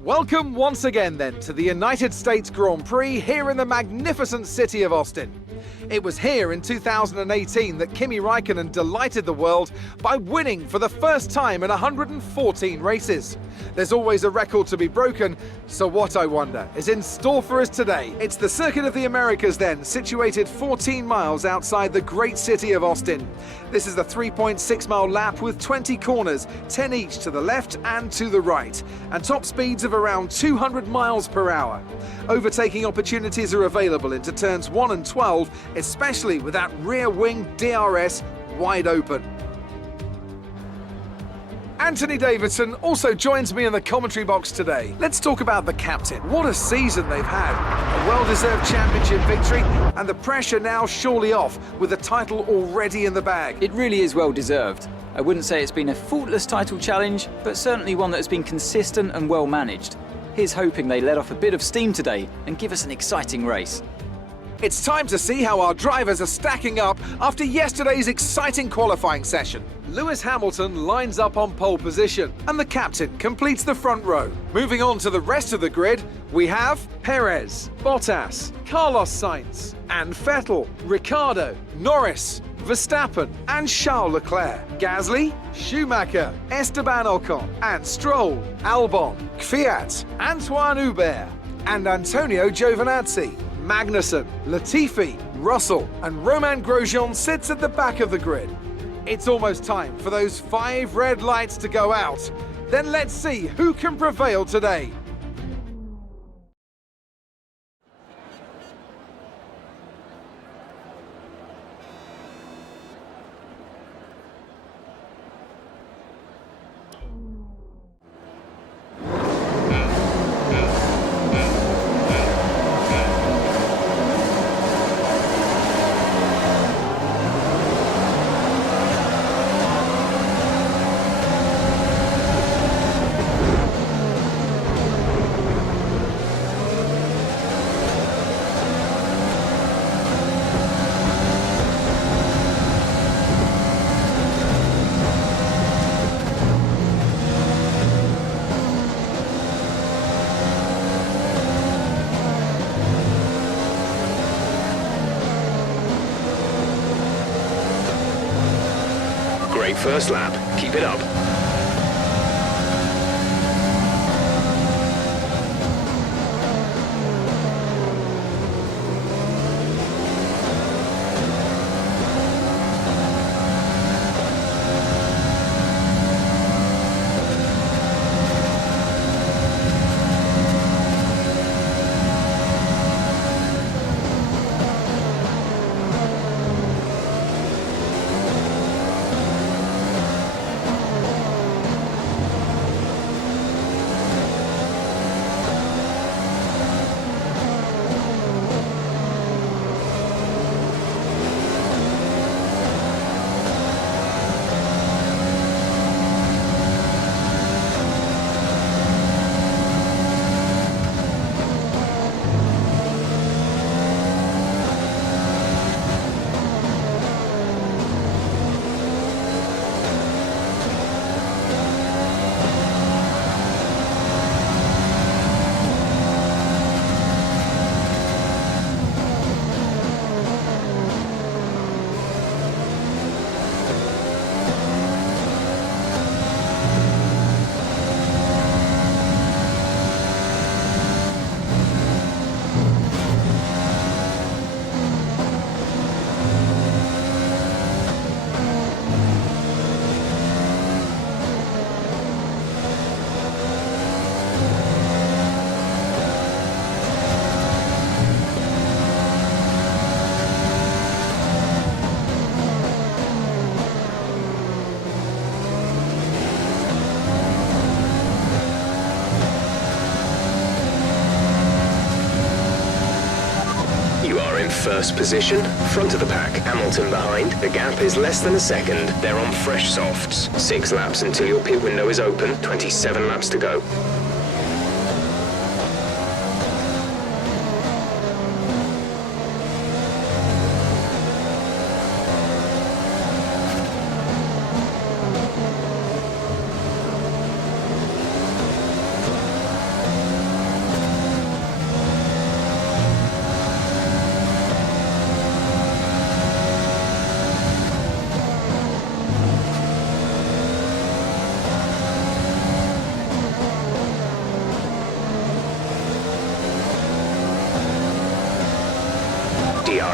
Welcome once again then to the United States Grand Prix here in the magnificent city of Austin. It was here in 2018 that Kimi Räikkönen delighted the world by winning for the first time in 114 races. There's always a record to be broken, so what, I wonder, is in store for us today? It's the Circuit of the Americas then, situated 14 miles outside the great city of Austin. This is the 3.6-mile lap with 20 corners, 10 each to the left and to the right, and top speeds of around 200 miles per hour. Overtaking opportunities are available into turns 1 and 12, especially with that rear wing DRS wide open. Anthony Davidson also joins me in the commentary box today. Let's talk about the captain. What a season they've had. A well-deserved championship victory, and the pressure now surely off with the title already in the bag. It really is well-deserved. I wouldn't say it's been a faultless title challenge, but certainly one that has been consistent and well-managed. Here's hoping they let off a bit of steam today and give us an exciting race. It's time to see how our drivers are stacking up after yesterday's exciting qualifying session. Lewis Hamilton lines up on pole position, and the captain completes the front row. Moving on to the rest of the grid, we have Perez, Bottas, Carlos Sainz, and Vettel, Ricciardo, Norris, Verstappen, and Charles Leclerc, Gasly, Schumacher, Esteban Ocon, and Stroll, Albon, Kvyat, Antoine Hubert, and Antonio Giovinazzi. Magnussen, Latifi, Russell, and Romain Grosjean sits at the back of the grid. It's almost time for those 5 red lights to go out. Then let's see who can prevail today. Great first lap. Keep it up. First position, front of the pack, Hamilton behind. The gap is less than a second. They're on fresh softs. 6 laps until your pit window is open, 27 laps to go.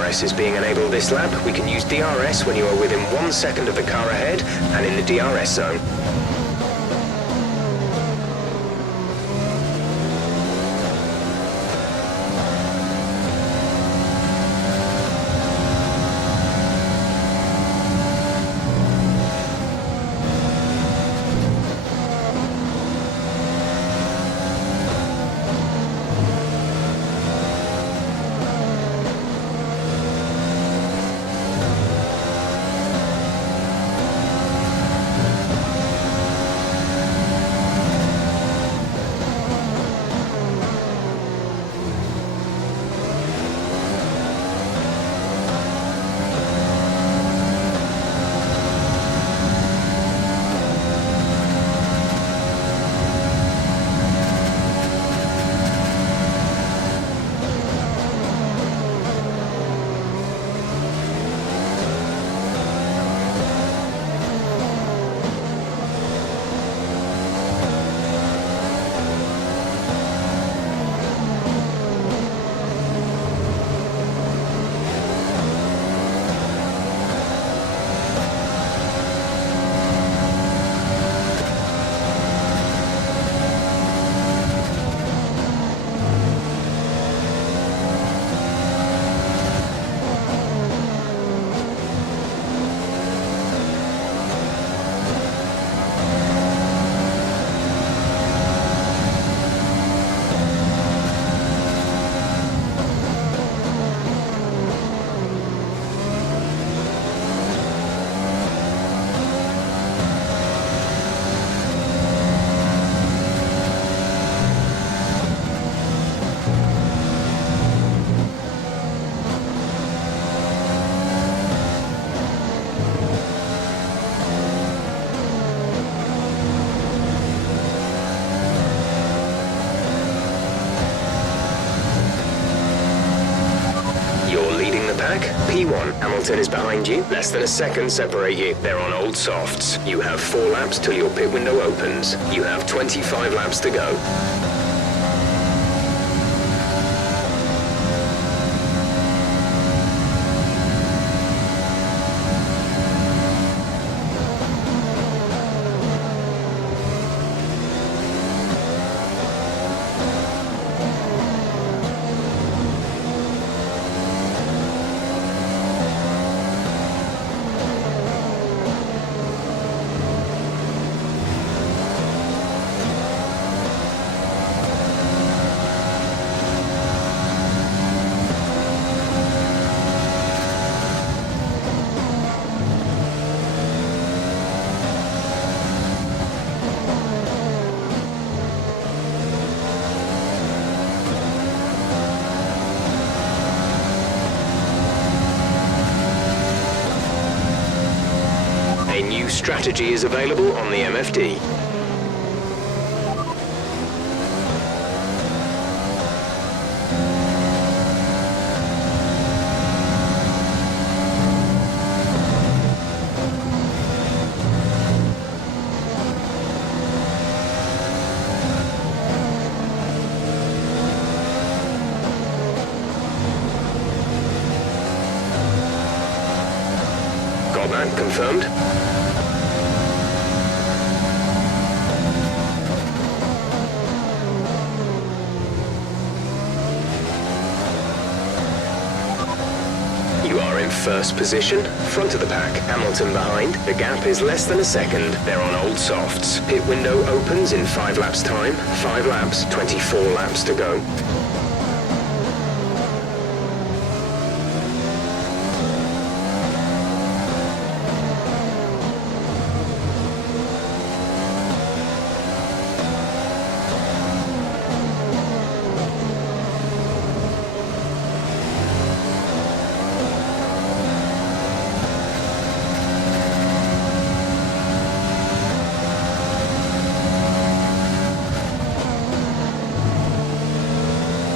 DRS is being enabled this lap. We can use DRS when you are within 1 second of the car ahead and in the DRS zone. P1, Hamilton is behind you. Less than a second separate you. They're on old softs. You have 4 laps till your pit window opens. You have 25 laps to go. A new strategy is available on the MFD. Got that confirmed? You are in first position, front of the pack, Hamilton behind. The gap is less than a second. They're on old softs. Pit window opens in 5 laps time. 5 laps, 24 laps to go.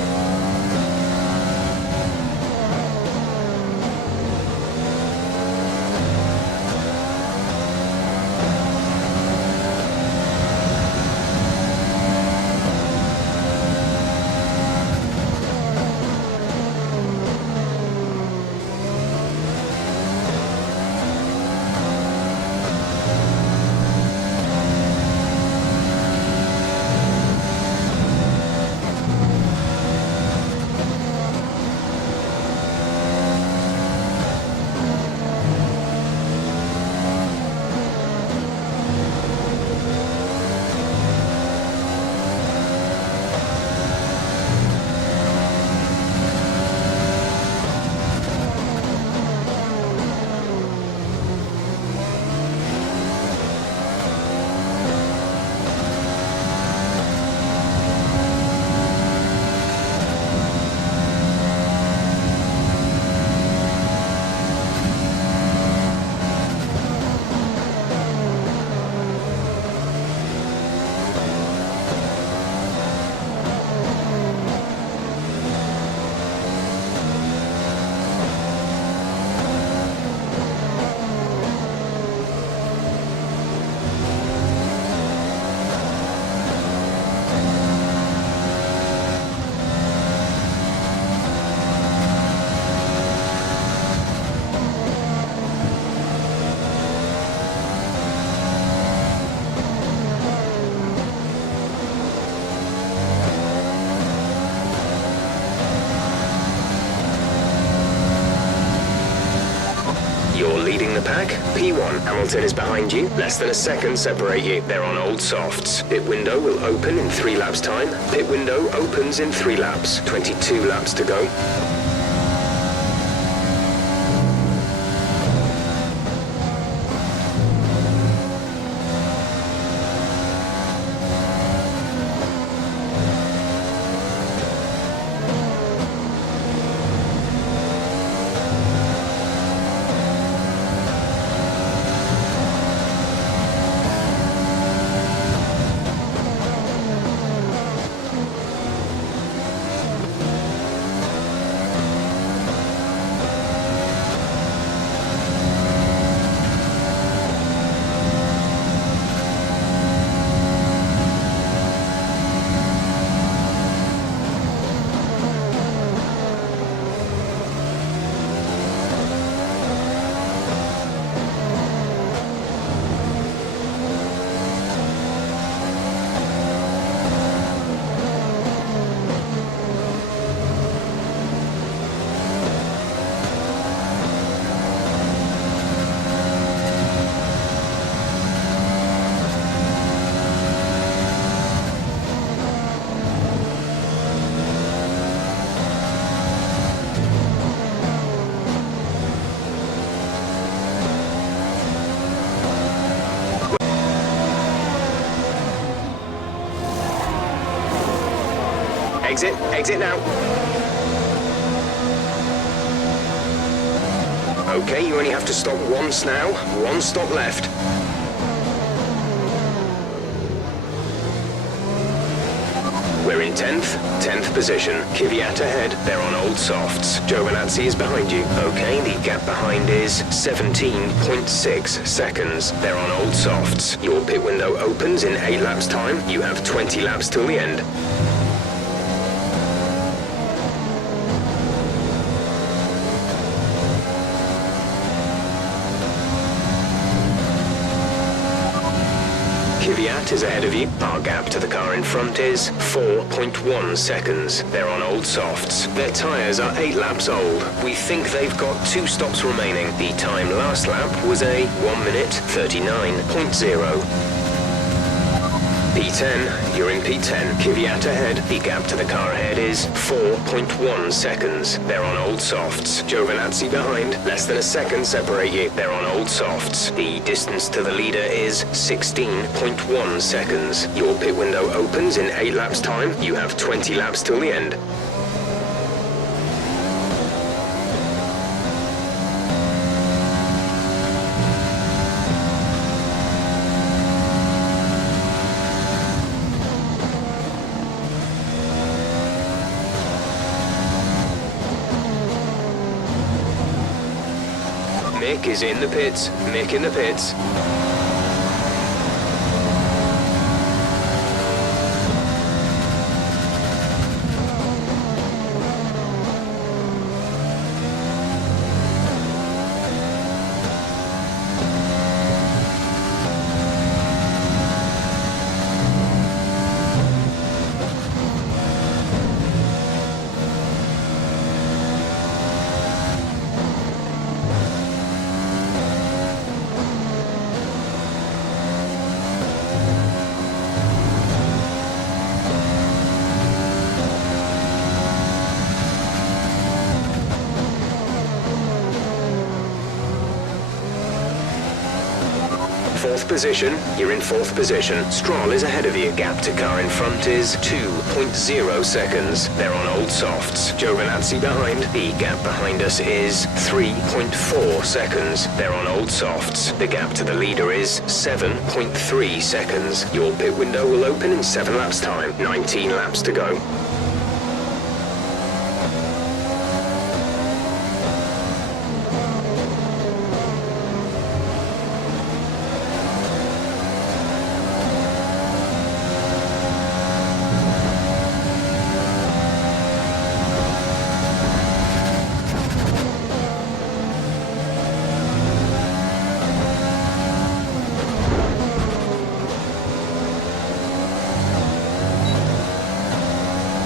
Exiting the pack, P1. Hamilton is behind you. Less than a second separate you. They're on old softs. Pit window will open in 3 laps time. Pit window opens in 3 laps. 22 laps to go. Exit now. Okay, you only have to stop once now. 1 stop left. We're in 10th position. Kvyat ahead, they're on old softs. Giovinazzi is behind you. Okay, the gap behind is 17.6 seconds. They're on old softs. Your pit window opens in 8 laps time. You have 20 laps till the end. Kvyat is ahead of you. Our gap to the car in front is 4.1 seconds. They're on old softs. Their tyres are 8 laps old. We think they've got 2 stops remaining. The time last lap was a 1 minute 39.0. P10, you're in P10. Kvyat ahead. The gap to the car ahead is 4.1 seconds. They're on old softs. Giovinazzi behind. Less than a second separate you. They're on old softs. The distance to the leader is 16.1 seconds. Your pit window opens in 8 laps time. You have 20 laps till the end. Mick is in the pits. Mick in the pits. Fourth position, you're in 4th position. Stroll is ahead of you. Gap to car in front is 2.0 seconds. They're on old softs. Giovinazzi behind. The gap behind us is 3.4 seconds. They're on old softs. The gap to the leader is 7.3 seconds. Your pit window will open in 7 laps time. 19 laps to go.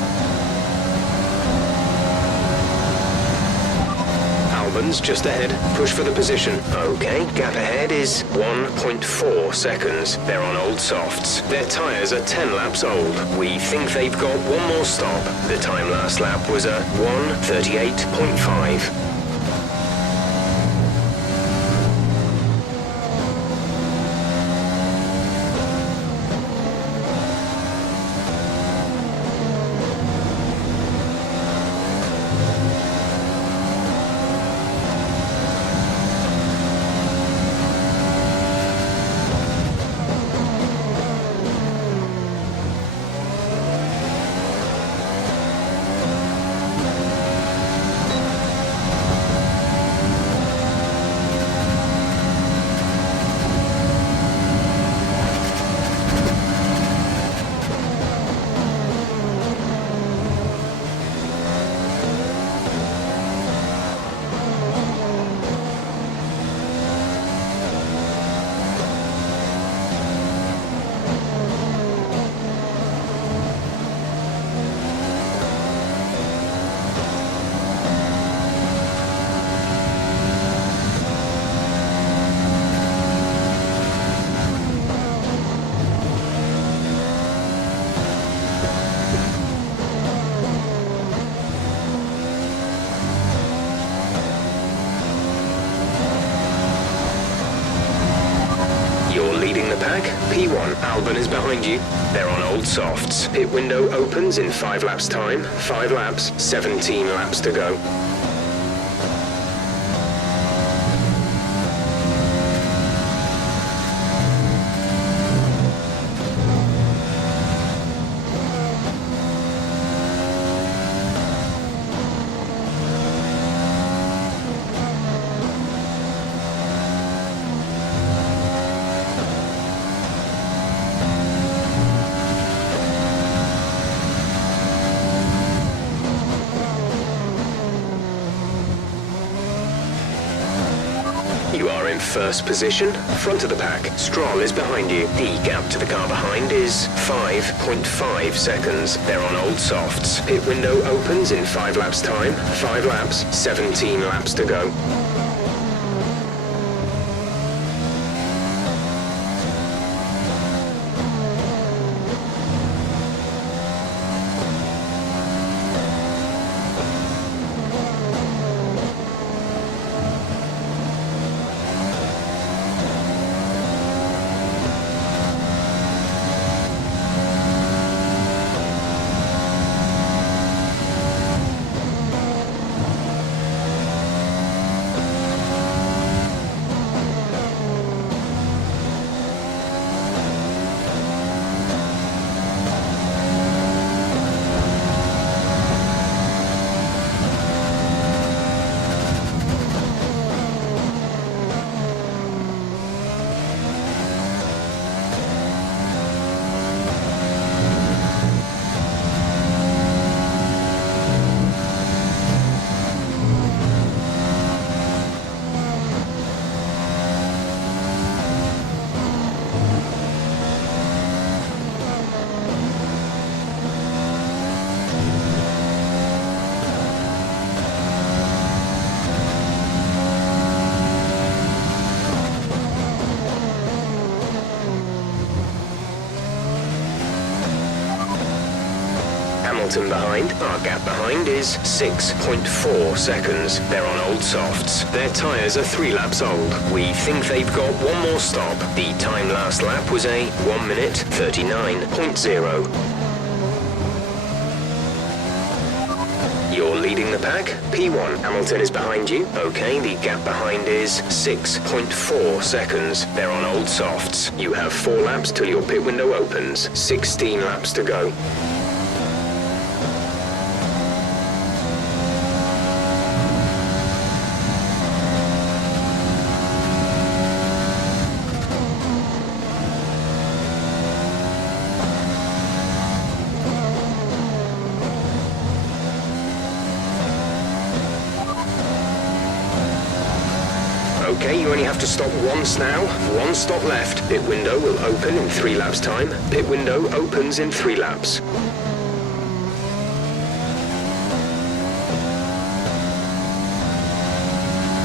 Albans just ahead. Push for the position. Okay, gap ahead is 1.4 seconds. They're on old softs. Their tyres are 10 laps old. We think they've got one more stop. The time last lap was a 1:38.5. P1, Alban is behind you. They're on old softs. Pit window opens in 5 laps time. 5 laps, 17 laps to go. You are in first position, front of the pack. Stroll is behind you. The gap to the car behind is 5.5 seconds. They're on old softs. Pit window opens in 5 laps time. 5 laps, 17 laps to go. Hamilton behind. Our gap behind is 6.4 seconds. They're on old softs. Their tyres are 3 laps old. We think they've got one more stop. The time last lap was a 1:39.0. You're leading the pack. P1, Hamilton is behind you. Okay, the gap behind is 6.4 seconds. They're on old softs. You have 4 laps till your pit window opens. 16 laps to go. Okay, you only have to stop once now. 1 stop left. Pit window will open in 3 laps time. Pit window opens in 3 laps.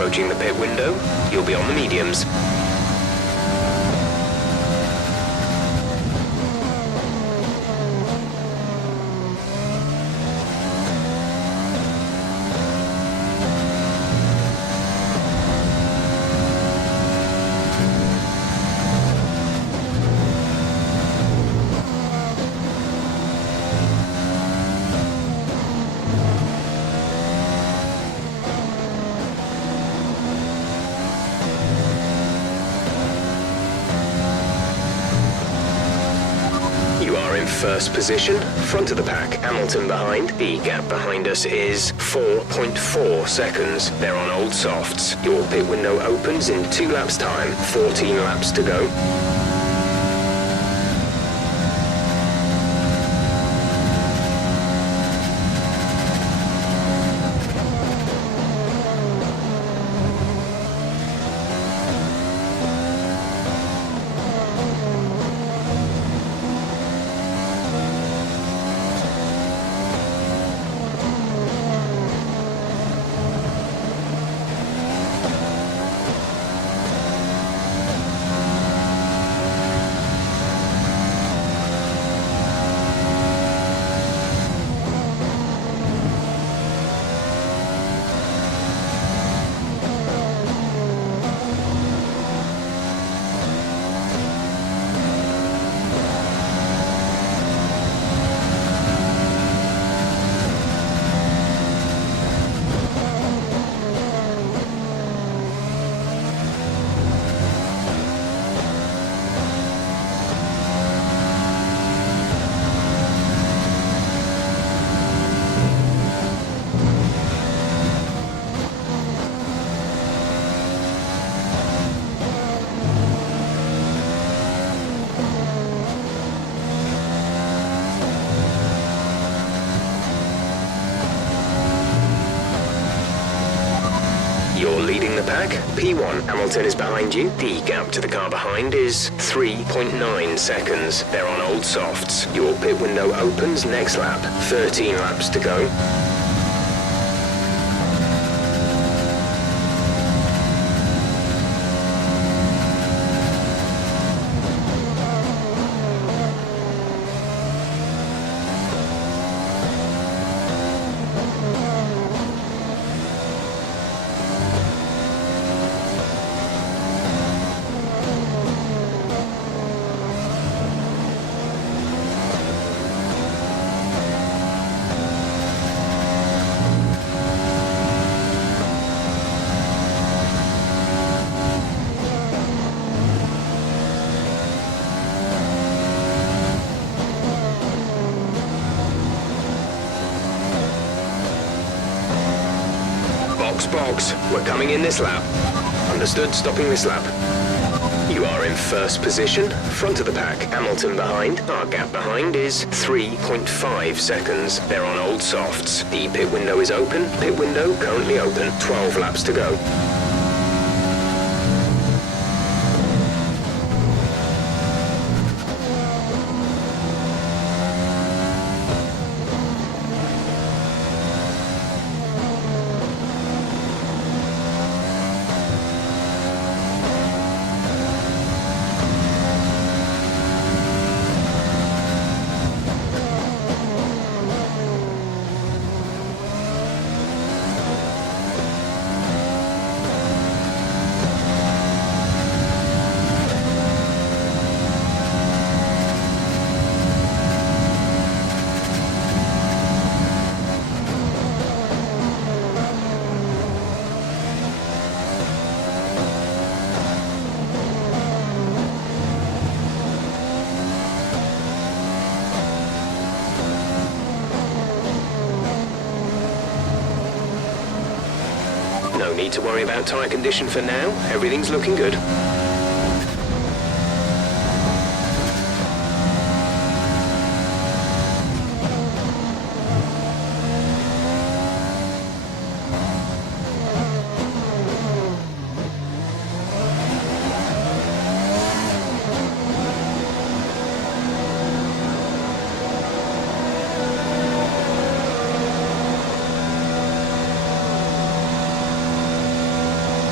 Approaching the pit window, you'll be on the mediums. First position, front of the pack, Hamilton behind. The gap behind us is 4.4 seconds. They're on old softs. Your pit window opens in 2 laps time, 14 laps to go. You're leading the pack. P1, Hamilton is behind you. The gap to the car behind is 3.9 seconds. They're on old softs. Your pit window opens next lap. 13 laps to go. Box, we're coming in this lap. Understood, stopping this lap. You are in first position, front of the pack, Hamilton behind. Our gap behind is 3.5 seconds. They're on old softs. The pit window is open. Pit window currently open. 12 laps to go. No need to worry about tyre condition for now. Everything's looking good.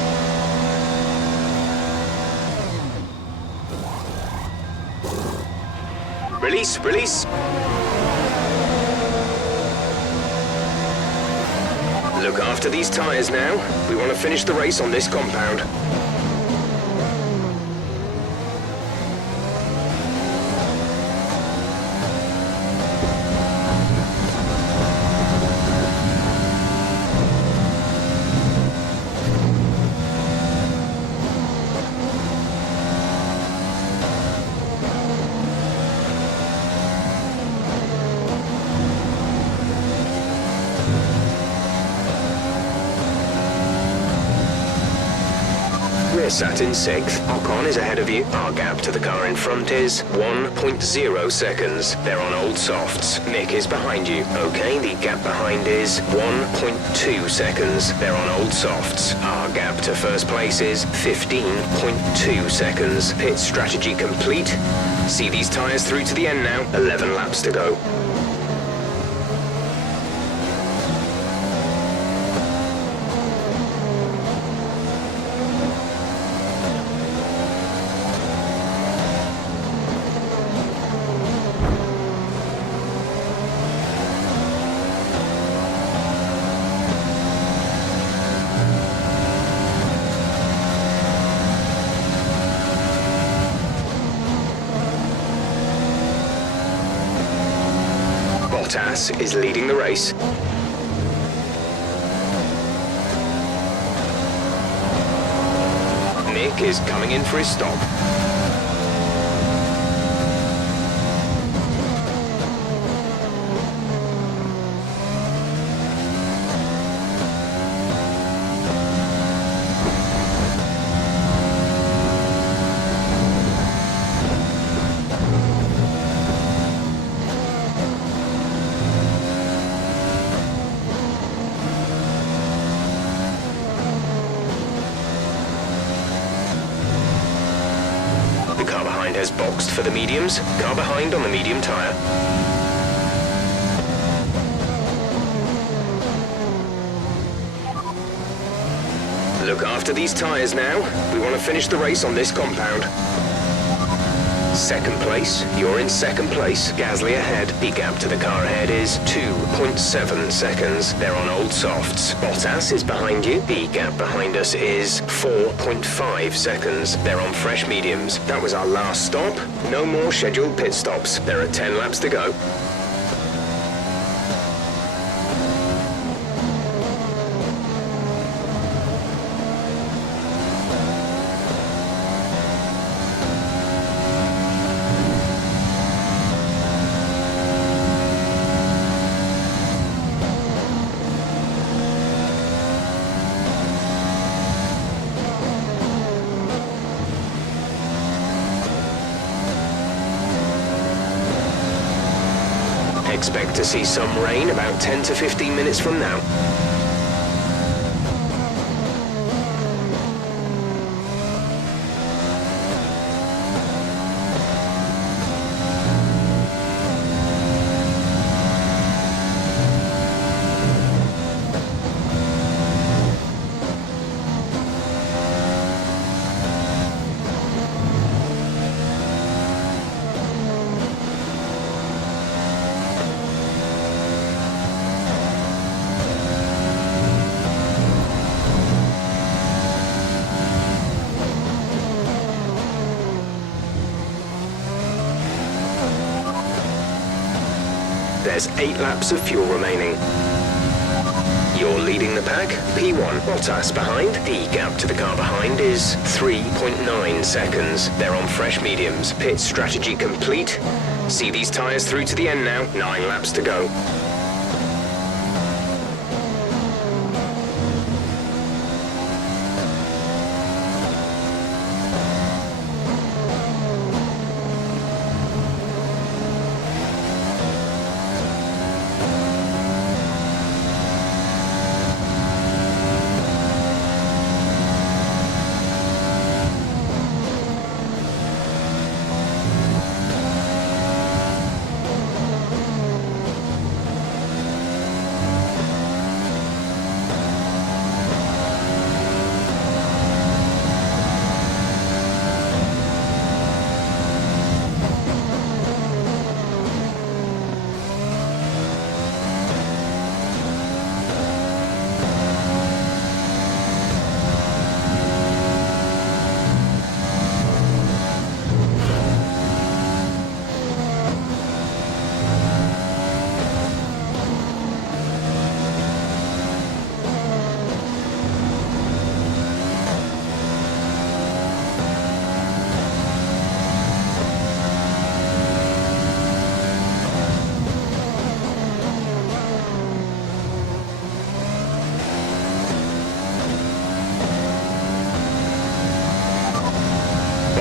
Release, release. Look after these tyres now. We want to finish the race on this compound. We're sat in 6th. Ocon is ahead of you. Our gap to the car in front is 1.0 seconds. They're on old softs. Mick is behind you. Okay, the gap behind is 1.2 seconds. They're on old softs. Our gap to first place is 15.2 seconds. Pit strategy complete. See these tyres through to the end now. 11 laps to go. Bottas is leading the race. Mick is coming in for his stop. Has boxed for the mediums. Car behind on the medium tyre. Look after these tyres now. We want to finish the race on this compound. Second place. You're in second place. Gasly ahead. The gap to the car ahead is 2.7 seconds. They're on old softs. Bottas is behind you. The gap behind us is 4.5 seconds. They're on fresh mediums. That was our last stop. No more scheduled pit stops. There are 10 laps to go. Expect to see some rain about 10 to 15 minutes from now. There's 8 laps of fuel remaining. You're leading the pack. P1, Bottas behind. The gap to the car behind is 3.9 seconds. They're on fresh mediums. Pit strategy complete. See these tyres through to the end now. 9 laps to go.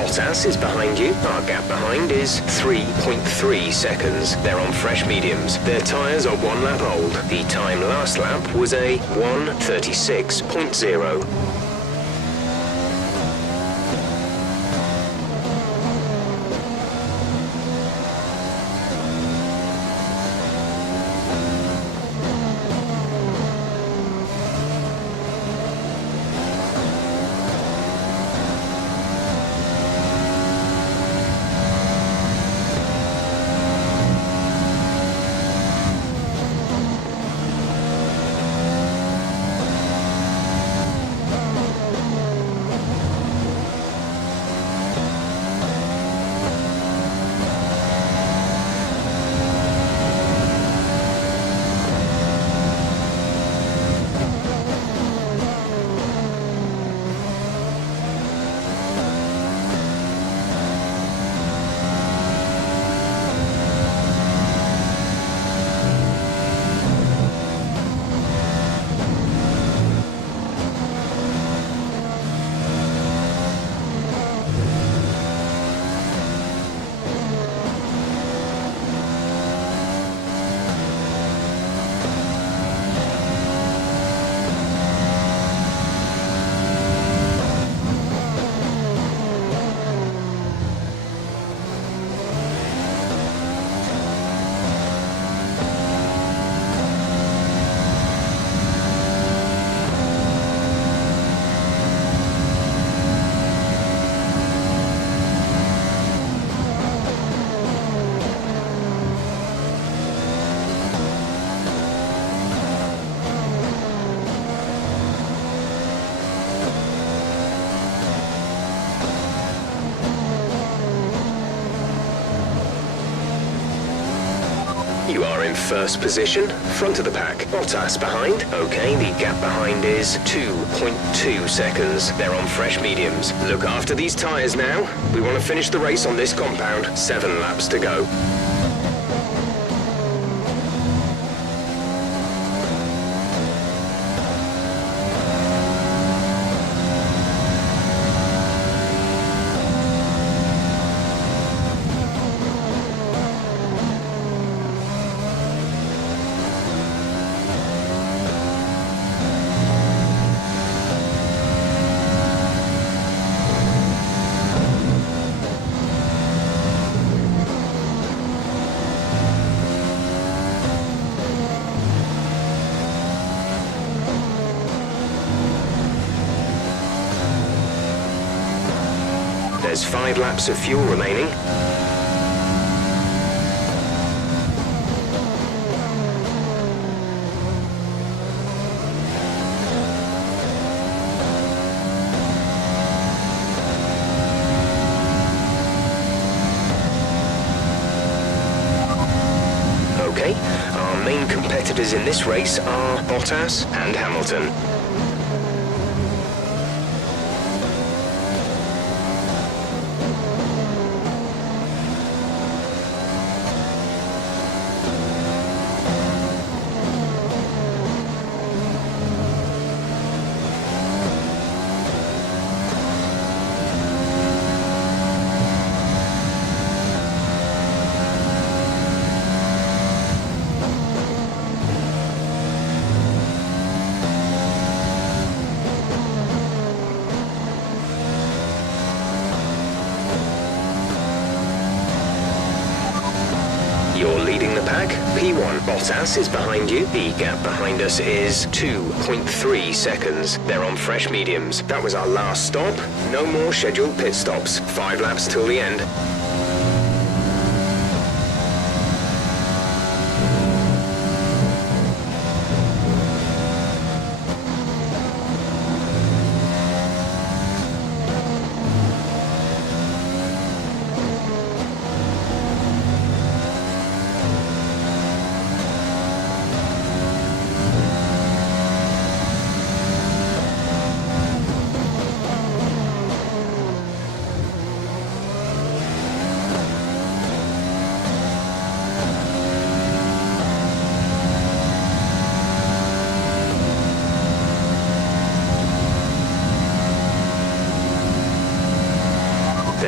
Bottas is behind you. Our gap behind is 3.3 seconds. They're on fresh mediums. Their tyres are 1 lap old. The time last lap was a 1:36.0. You are in first position, front of the pack. Bottas behind. Okay, the gap behind is 2.2 seconds. They're on fresh mediums. Look after these tyres now. We want to finish the race on this compound. 7 laps to go. There's 5 laps of fuel remaining. Okay, our main competitors in this race are Bottas and Hamilton. You're leading the pack. P1 Bottas is behind you. The gap behind us is 2.3 seconds. They're on fresh mediums. That was our last stop. No more scheduled pit stops. 5 laps till the end.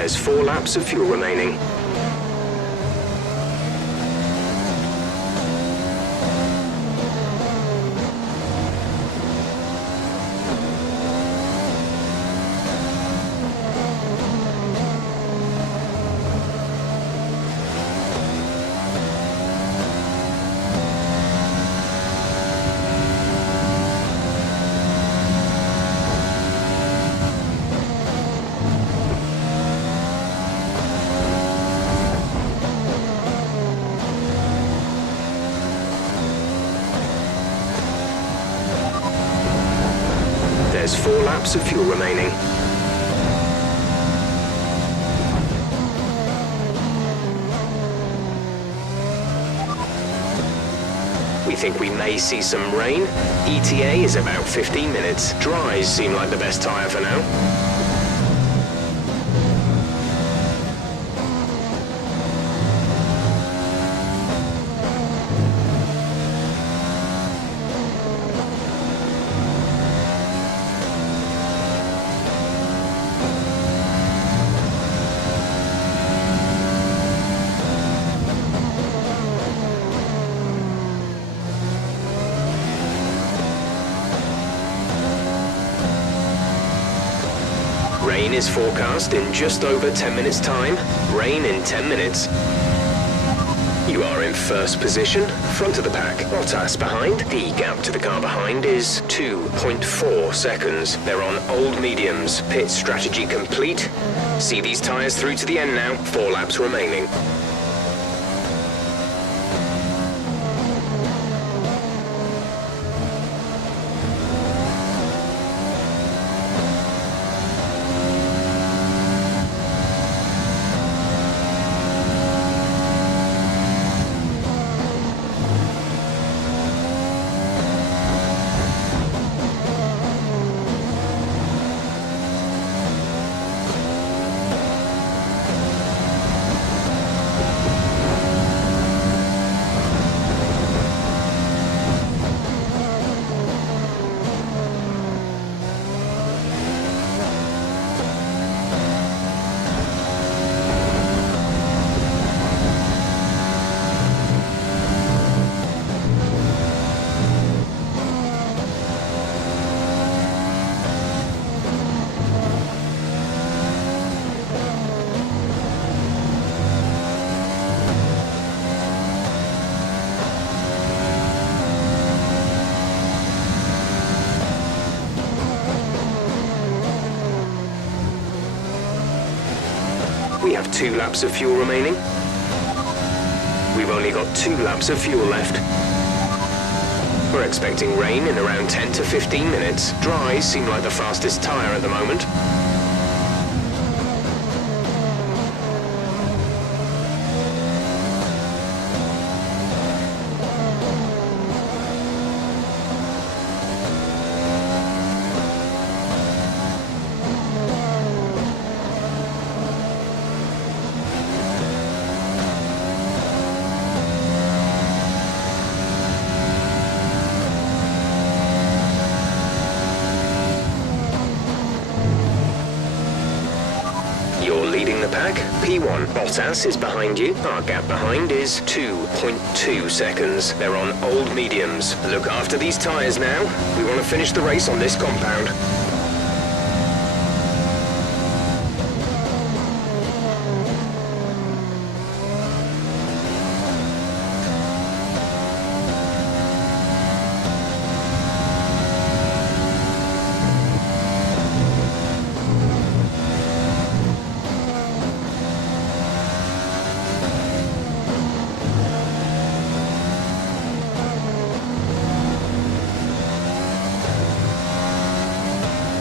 There's 4 laps of fuel remaining. There's 4 laps of fuel remaining. We think we may see some rain. ETA is about 15 minutes. Dries seem like the best tyre for now. Rain is forecast in just over 10 minutes' time. Rain in 10 minutes. You are in first position, front of the pack. Bottas behind. The gap to the car behind is 2.4 seconds. They're on old mediums. Pit strategy complete. See these tyres through to the end now. 4 laps remaining. We have 2 laps of fuel remaining. We've only got 2 laps of fuel left. We're expecting rain in around 10 to 15 minutes. Dries seem like the fastest tyre at the moment. You're leading the pack. P1. Bottas is behind you. Our gap behind is 2.2 seconds. They're on old mediums. Look after these tyres now. We want to finish the race on this compound.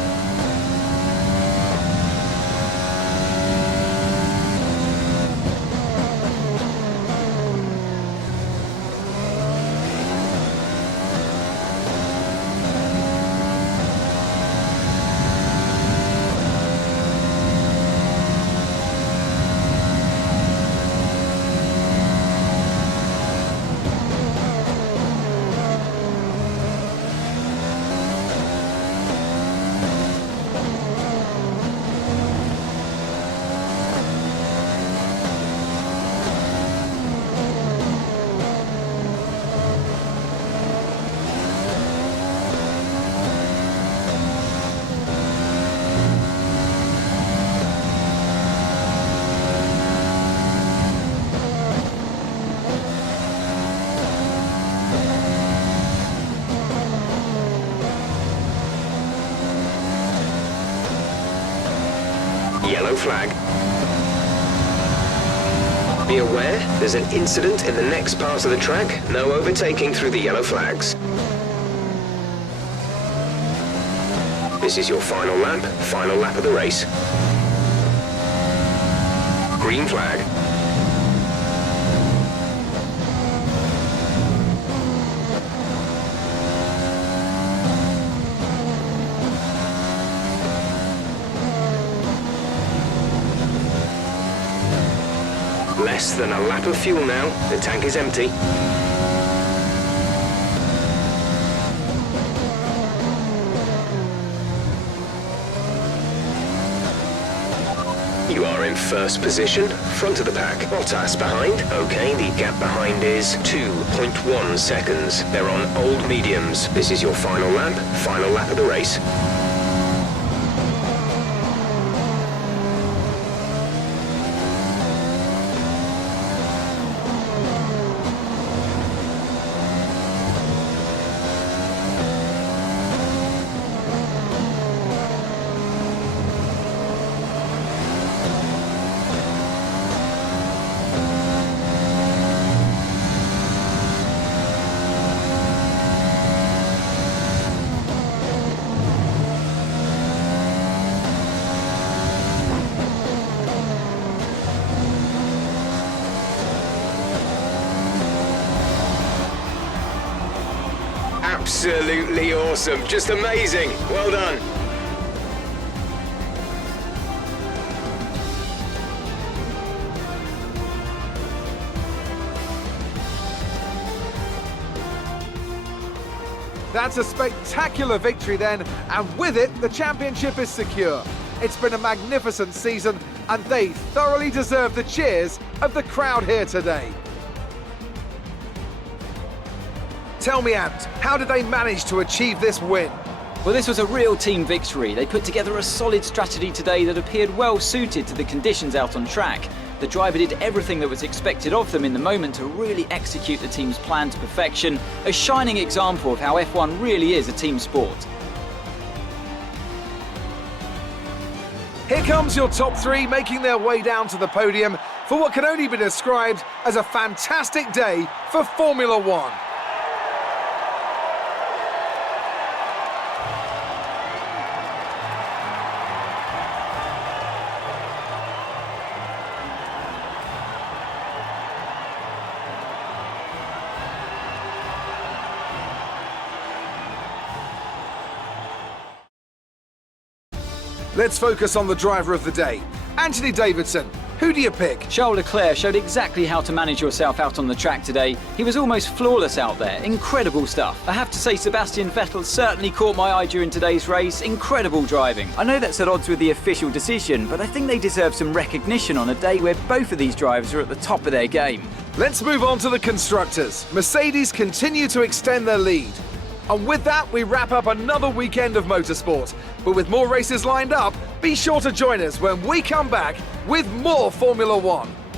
flag. Be aware, there's an incident in the next part of the track. No overtaking through the yellow flags. This is your final lap of the race. Green flag. Less than a lap of fuel now. The tank is empty. You are in first position, front of the pack. Bottas behind. Okay, the gap behind is 2.1 seconds. They're on old mediums. This is your final lap of the race. Absolutely awesome, just amazing. Well done. That's a spectacular victory then, and with it, the championship is secure. It's been a magnificent season, and they thoroughly deserve the cheers of the crowd here today. Tell me, Ant, how did they manage to achieve this win? Well, this was a real team victory. They put together a solid strategy today that appeared well suited to the conditions out on track. The driver did everything that was expected of them in the moment to really execute the team's plan to perfection, a shining example of how F1 really is a team sport. Here comes your top three making their way down to the podium for what can only be described as a fantastic day for Formula One. Let's focus on the driver of the day, Anthony Davidson. Who do you pick? Charles Leclerc showed exactly how to manage yourself out on the track today. He was almost flawless out there. Incredible stuff. I have to say Sebastian Vettel certainly caught my eye during today's race. Incredible driving. I know that's at odds with the official decision, but I think they deserve some recognition on a day where both of these drivers are at the top of their game. Let's move on to the constructors. Mercedes continue to extend their lead. And with that, we wrap up another weekend of motorsport. But with more races lined up, be sure to join us when we come back with more Formula One.